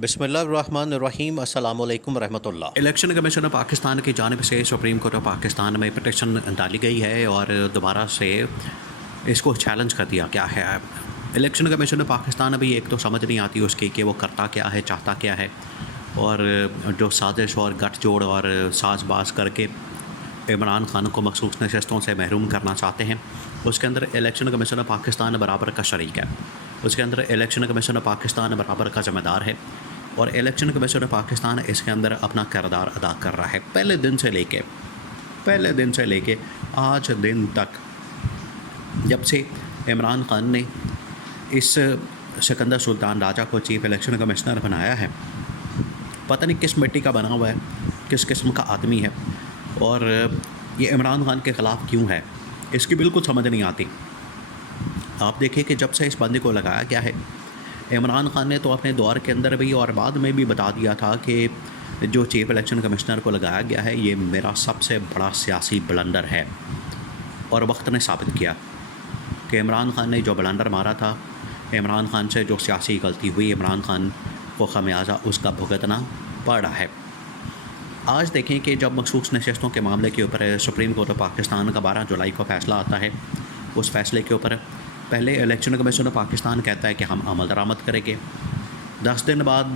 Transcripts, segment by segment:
बिस्मिल्लाहिर्रहमानिर्रहीम अस्सलामु अलैकुम रहमतुल्लाह। इलेक्शन कमीशन ऑफ पाकिस्तान की जानिब से सुप्रीम कोर्ट ऑफ पाकिस्तान में पिटिशन डाली गई है और दोबारा से इसको चैलेंज कर दिया गया है। इलेक्शन कमीशन ऑफ पाकिस्तान अभी एक तो समझ नहीं आती उसकी कि वो करता क्या है, चाहता क्या है, और जो साजिश और गठजोड़ और साजबाज करके इमरान खान को मखसूस नशस्तों से महरूम करना चाहते हैं, उसके अंदर इलेक्शन कमीशन ऑफ पाकिस्तान बराबर का शरीक है। उसके अंदर इलेक्शन कमीशन ऑफ पाकिस्तान बराबर का ज़िम्मेदार है और इलेक्शन कमीशन ऑफ पाकिस्तान इसके अंदर अपना किरदार अदा कर रहा है। पहले दिन से लेके आज दिन तक, जब से इमरान खान ने इस सिकंदर सुल्तान राजा को चीफ इलेक्शन कमिश्नर बनाया है, पता नहीं किस मिट्टी का बना हुआ है, किस किस्म का आदमी है और ये इमरान खान के ख़िलाफ़ क्यों है, इसकी बिल्कुल समझ नहीं आती। आप देखिए कि जब से इस बंदे को लगाया गया है, इमरान खान ने तो अपने दौर के अंदर भी और बाद में भी बता दिया था कि जो चीफ इलेक्शन कमिश्नर को लगाया गया है ये मेरा सबसे बड़ा सियासी ब्लंडर है, और वक्त ने साबित किया कि इमरान खान ने जो ब्लंडर मारा था, इमरान खान से जो सियासी गलती हुई, इमरान खान को खमियाजा उसका भुगतना पड़ा है। आज देखें कि जब मखसूस नशस्तों के मामले के ऊपर सुप्रीम कोर्ट ऑफ पाकिस्तान का 12 जुलाई को फ़ैसला आता है, उस फ़ैसले के ऊपर पहले इलेक्शन कमीशन ऑफ पाकिस्तान कहता है कि हम अमल दरामद करेंगे, 10 दिन बाद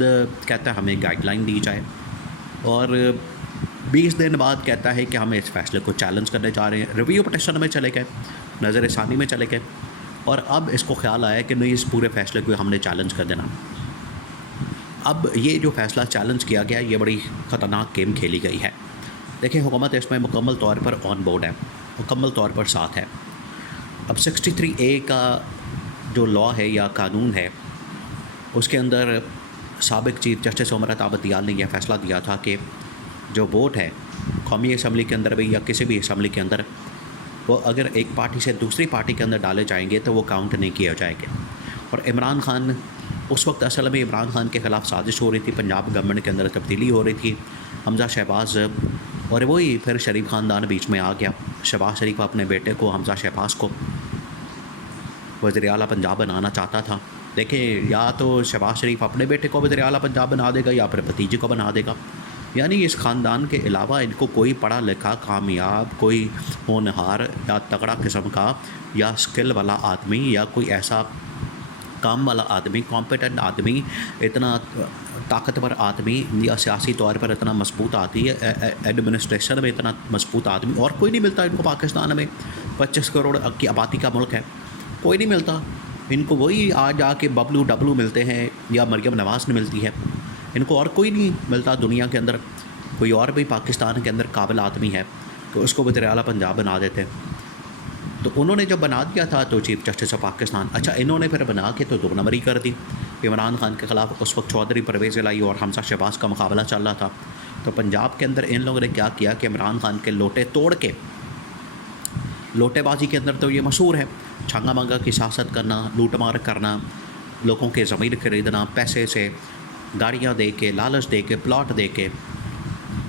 कहता है हमें गाइडलाइन दी जाए, और 20 दिन बाद कहता है कि हम इस फैसले को चैलेंज करने जा रहे हैं। रिव्यू पटिशन में चले गए, नज़र सानी में चले गए, और अब इसको ख्याल आया कि नहीं, इस पूरे फैसले को हमने चैलेंज कर देना। अब ये जो फ़ैसला चैलेंज किया गया, ये बड़ी ख़तरनाक गेम खेली गई है। देखिए, हुकूमत इसमें मुकम्मल तौर पर ऑन बोर्ड है, मुकम्मल तौर पर साथ है। अब 63A का जो लॉ है या कानून है, उसके अंदर साबिक चीफ जस्टिस उमर अता बंदियाल ने यह फ़ैसला दिया था कि जो वोट है कौमी असम्बली के अंदर भी या किसी भी असम्बली के अंदर, वो अगर एक पार्टी से दूसरी पार्टी के अंदर डाले जाएंगे तो वो काउंट नहीं किया जाएगा। और इमरान खान उस वक्त असल में इमरान खान के ख़िलाफ़ साजिश हो रही थी, पंजाब गवर्नमेंट के अंदर तब्दीली हो रही थी, हमज़ा शहबाज, और वही फिर शरीफ ख़ानदान बीच में आ गया। शहबाज शरीफ अपने बेटे को, हमज़ा शहबाज को, वज़ीर आला पंजाब बनाना चाहता था। देखिए, या तो शहबाज शरीफ अपने बेटे को वज़ीर आला पंजाब बना देगा या फिर भतीजे को बना देगा, यानी इस ख़ानदान के अलावा इनको कोई पढ़ा लिखा, कामयाब, कोई होनहार या तगड़ा किस्म का या स्किल वाला आदमी या कोई ऐसा काम वाला आदमी, कॉम्पिटेंट आदमी, इतना ताकतवर आदमी या सियासी तौर पर इतना मजबूत आदमी, एडमिनिस्ट्रेशन में इतना मजबूत आदमी और कोई नहीं मिलता इनको। पाकिस्तान में 25 करोड़ की आबादी का मुल्क है, कोई नहीं मिलता इनको। वही आज आके बबलू डबलू मिलते हैं या मरियम नवाज़ ने मिलती है, इनको और कोई नहीं मिलता दुनिया के अंदर। कोई और भी पाकिस्तान के अंदर काबिल आदमी है तो उसको वज़ीर आला पंजाब बना देते हैं। तो उन्होंने जब बना दिया था तो चीफ जस्टिस ऑफ पाकिस्तान, अच्छा इन्होंने फिर बना के तो 2 नंबरी कर दी। इमरान खान के ख़िलाफ़ उस वक्त चौधरी परवेज़ इलाही और हमज़ा शहबाज का मुकाबला चल रहा था। तो पंजाब के अंदर इन लोगों ने क्या किया कि इमरान खान के लोटे तोड़ के, लोटेबाजी के अंदर तो ये मशहूर है, छांगा मांगा की सियासत करना, लूट मार करना, लोगों के ज़मीर खरीदना, पैसे से गाड़ियाँ दे के, लालच दे के, प्लॉट दे के,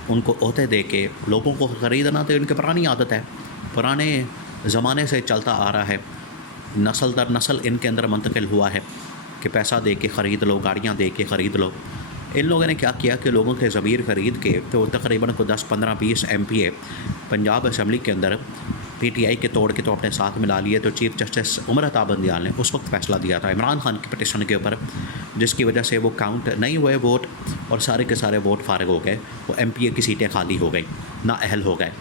उनको ओहदे दे के लोगों को ख़रीदना तो इनकी पुरानी आदत है, पुराने ज़माने से चलता आ रहा है, नस्ल दर नस्ल इनके अंदर मुंतकिल हुआ है कि पैसा दे के ख़रीद लो, गाड़ियाँ दे के ख़रीद लो। इन लोगों ने क्या किया कि लोगों के ज़मीर ख़रीद के तो तकरीबन को 10, 15, 20 MPA पंजाब असम्बली के अंदर PTI के तोड़ के तो अपने साथ मिला लिए। तो चीफ जस्टिस उमर अता बंदियाल ने उस वक्त फ़ैसला दिया था इमरान खान की पिटिशन के ऊपर, जिसकी वजह से वो काउंट नहीं हुए वोट और सारे के सारे वोट फारिग हो गए, वो MPA की सीटें खाली हो गई, नाअहल हो गए।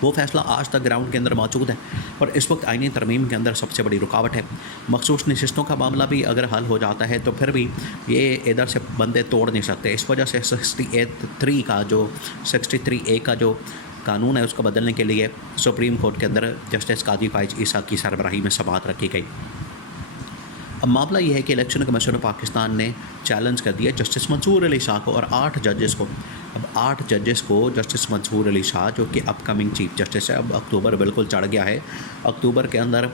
वो फ़ैसला आज तक ग्राउंड के अंदर मौजूद है और इस वक्त आईनी तरमीम के अंदर सबसे बड़ी रुकावट है। मखसूस नशिस्तों का मामला भी अगर हल हो जाता है तो फिर भी ये इधर से बंदे तोड़ नहीं सकते। इस वजह से 63A का जो कानून है उसको बदलने के लिए सुप्रीम कोर्ट के अंदर जस्टिस काजी फाइज ईसा की सरबराही में समाअत रखी गई। अब मामला ये है कि इलेक्शन कमीशन ऑफ पाकिस्तान ने चैलेंज कर दिया जस्टिस मंसूर अली शाह को और 8 जजेस को। अब 8 जजेस को जस्टिस मंसूर अली शाह, जो कि अपकमिंग चीफ जस्टिस है, अब अक्टूबर बिल्कुल चढ़ गया है, अक्टूबर के अंदर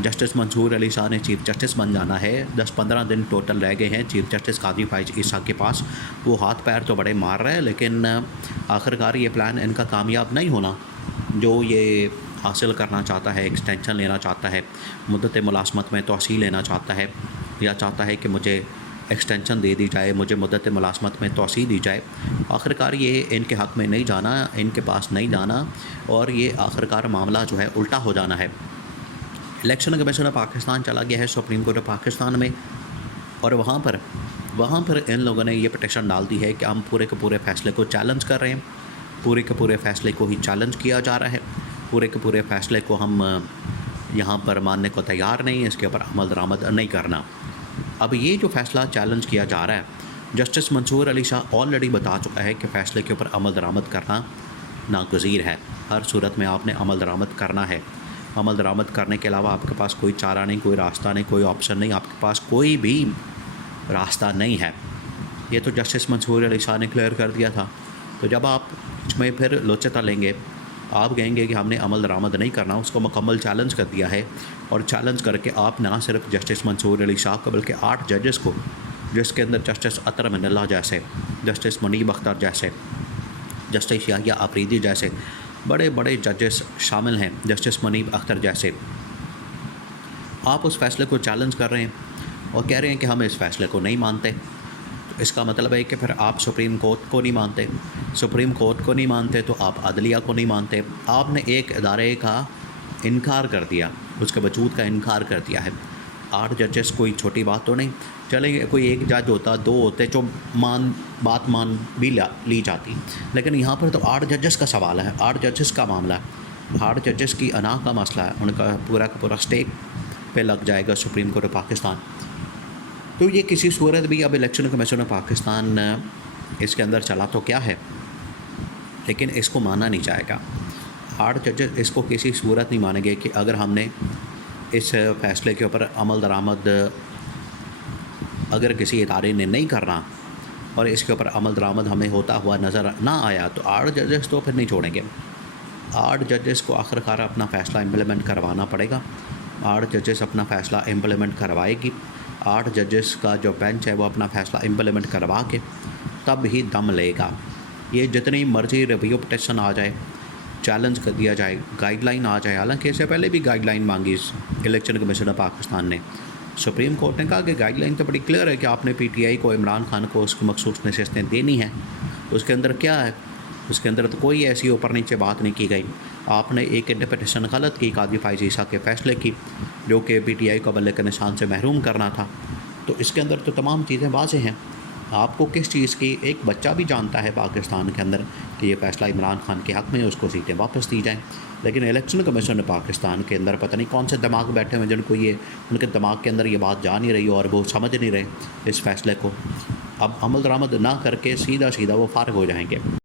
जस्टिस मंसूर अली शाह ने चीफ जस्टिस बन जाना है। 10-15 दिन टोटल रह गए हैं चीफ जस्टिस काजी फाइज ईसा के पास। वो हाथ पैर तो बड़े मार रहे हैं, लेकिन आखिरकार ये प्लान इनका कामयाब नहीं होना जो ये हासिल करना चाहता है, एक्सटेंशन लेना चाहता है, मुद्दत मुलाज़मत में तोसी लेना चाहता है, या चाहता है कि मुझे एक्सटेंशन दे दी जाए, मुझे मुद्दत मुलाज़मत में तोसी दी जाए। आखिरकार ये इनके हक़ में नहीं जाना, इनके पास नहीं जाना और ये आखिरकार मामला जो है उल्टा हो जाना है। इलेक्शन कमीशन ऑफ पाकिस्तान चला गया है सुप्रीम कोर्ट ऑफ पाकिस्तान में और वहाँ पर इन लोगों ने ये पिटीशन डाल दी है कि हम पूरे के पूरे फ़ैसले को चैलेंज कर रहे हैं, पूरे के पूरे फ़ैसले को ही चैलेंज किया जा रहा है, पूरे के पूरे फ़ैसले को हम यहाँ पर मानने को तैयार नहीं, इसके ऊपर अमल दरामद नहीं करना। अब ये जो फ़ैसला चैलेंज किया जा रहा है, जस्टिस मंसूर अली शाह ऑलरेडी बता चुका है कि फ़ैसले के ऊपर अमल दरामद करना नागज़ीर है। हर सूरत में आपने अमल दरामद करना है। अमल दरामद करने के अलावा आपके पास कोई चारा नहीं, कोई रास्ता नहीं, कोई ऑप्शन नहीं, आपके पास कोई भी रास्ता नहीं है। ये तो जस्टिस मंसूर अली शाह ने क्लियर कर दिया था। तो जब आप इसमें फिर लोचता लेंगे, आप कहेंगे कि हमने अमल दरामद नहीं करना, उसको मुकम्मल चैलेंज कर दिया है और चैलेंज करके आप ना सिर्फ जस्टिस मंसूर अली शाह को बल्कि 8 जजेस को, जिसके अंदर जस्टिस अतर मिनल्ला जैसे, जस्टिस मुनीब अख्तर जैसे, जस्टिस याहिया आफरीदी जैसे बड़े बड़े जजेस शामिल हैं, जस्टिस मुनीब अख्तर जैसे, आप उस फ़ैसले को चैलेंज कर रहे हैं और कह रहे हैं कि हम इस फ़ैसले को नहीं मानते। तो इसका मतलब है कि फिर आप सुप्रीम कोर्ट को नहीं मानते, सुप्रीम कोर्ट को नहीं मानते तो आप अदलिया को नहीं मानते। आपने एक इदारे का इनकार कर दिया, उसके वजूद का इनकार कर दिया है। 8 जजेस कोई छोटी बात तो नहीं। चलेंगे कोई एक जज होता, 2 होते जो बात मान भी ली जाती, लेकिन यहाँ पर तो 8 जजेस का सवाल है, 8 जजेस का मामला है, 8 जजेस की अना का मसला है, उनका पूरा का पूरा स्टेक पे लग जाएगा सुप्रीम कोर्ट ऑफ पाकिस्तान। तो ये किसी सूरत भी अब इलेक्शन कमीशन ऑफ पाकिस्तान इसके अंदर चला तो क्या है, लेकिन इसको माना नहीं जाएगा। 8 जजेस इसको किसी सूरत नहीं मानेंगे कि अगर हमने इस फ़ैसले के ऊपर अमल दरामद अगर किसी इदारे ने नहीं करना और इसके ऊपर अमल दरामद हमें होता हुआ नज़र ना आया तो 8 जजेस तो फिर नहीं छोड़ेंगे। 8 जजेस को आखिरकार अपना फ़ैसला इम्प्लीमेंट करवाना पड़ेगा। 8 जजेस अपना फ़ैसला इम्प्लीमेंट करवाएगी। 8 जजेस का जो बेंच है वो अपना फ़ैसला इम्प्लीमेंट करवा के तब ही दम लेगा। ये जितनी मर्ज़ी रिव्यू पिटीशन आ जाए, चैलेंज कर दिया जाए, गाइडलाइन आ जाए, हालांकि इससे पहले भी गाइडलाइन मांगी इलेक्शन कमीशन ऑफ पाकिस्तान ने। सुप्रीम कोर्ट ने कहा कि गाइडलाइन तो बड़ी क्लियर है कि आपने पीटीआई को, इमरान खान को उसकी मखसूस नशिस्तें देनी हैं। उसके अंदर क्या है, उसके अंदर तो कोई ऐसी ऊपर नीचे बात नहीं की गई। आपने एक इंटरप्रिटेशन गलत की काजी फ़ाइज़ ईसा के फ़ैसले की, जो कि पीटीआई को बल्ले के निशान से महरूम करना था। तो इसके अंदर तो तमाम चीज़ें वाज़ेह हैं। आपको किस चीज़ की, एक बच्चा भी जानता है पाकिस्तान के अंदर कि ये फ़ैसला इमरान खान के हक़ में, उसको सीटें वापस दी जाएँ। लेकिन इलेक्शन कमीशन पाकिस्तान के अंदर पता नहीं कौन से दिमाग बैठे हुए जिनको ये, उनके दिमाग के अंदर ये बात जा नहीं रही और वो समझ नहीं रहे इस फ़ैसले को। अब अमल दरामद ना करके सीधा वो फ़ारिग हो जाएंगे।